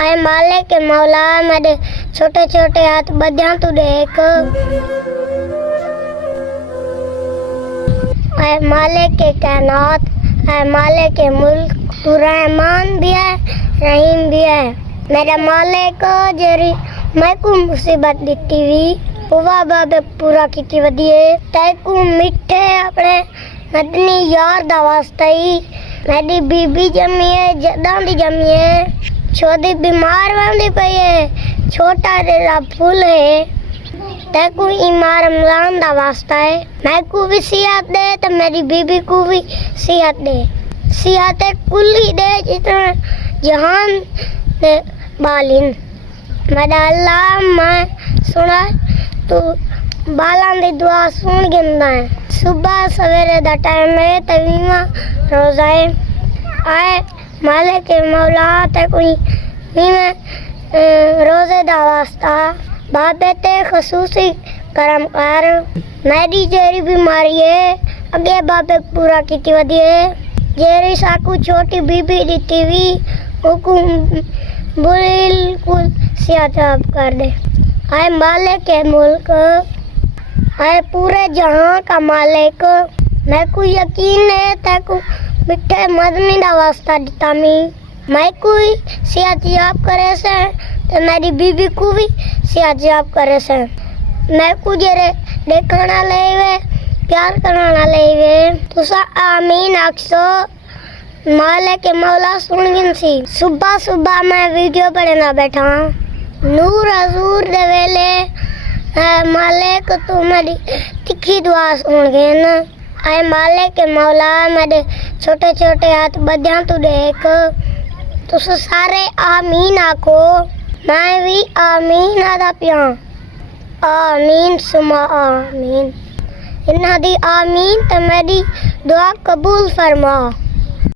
आए माले के मौला मेरे छोटे छोटे हाथ बद्या तू देख। आए माले के कायनात, आए माले के मुल्क, तू रहमान भी है रहीम भी है। मेरा माले को जेरी मैं को मुसीबत दिती हुई हुआ बाबे पूरा की वधिए तैकू मिठे अपने मदनी यार दा वास्ता ही मेरी बीबी जमी है जदा दी जमी है छोदी बीमार वंदी पई है छोटा तेरा फूल है तैकू ईमार रमजान दा वास्ता है मैं को भी सियात दे तो मेरी बीबी को भी सियात दे सियात कुल्ली दे जितना जहान दे बालिन मेरा अल्लाह मैं सुना तू बालां दी दुआ सुन गिंदा है सुबह सवेरे दा टाइम है तवीमा रोजा है आए माले के मौला ते कोई में रोजे दा वास्ता बाबे ते खसूसी करम कर मेरी जेरी बीमारी है अगे बाबे पूरा की वधी है जेरी साकू छोटी बीबी दी हुई हुकुम बिल्कुल सियात कर दे आए मालिक के मुल्क आए पूरे जहां का मालिक मैं को यकीन है तैको मिठे मदनी दा वास्ता दिता मैं कोई सियात याब करे से तो मेरी बीबी को भी सियात याब करे से मैं को जेरे देखना लेवे प्यार करना लेवे तुसा आमीन आखसो मालिक के मौला सुन गिनसी सुबह सुबह मैं वीडियो पढ़ना बैठा नूर हजूर दे वेले मालिक तू मेरी तिखी दुआ सुन गए ना आए मालिक के मौला मेरे छोटे छोटे हाथ बद्या तू देख तुस सारे आमीन आखो मैं भी आमीन आदा पिया आमीन सुमा आमीन इन्ना दी आमीन ते मेरी दुआ कबूल फरमा।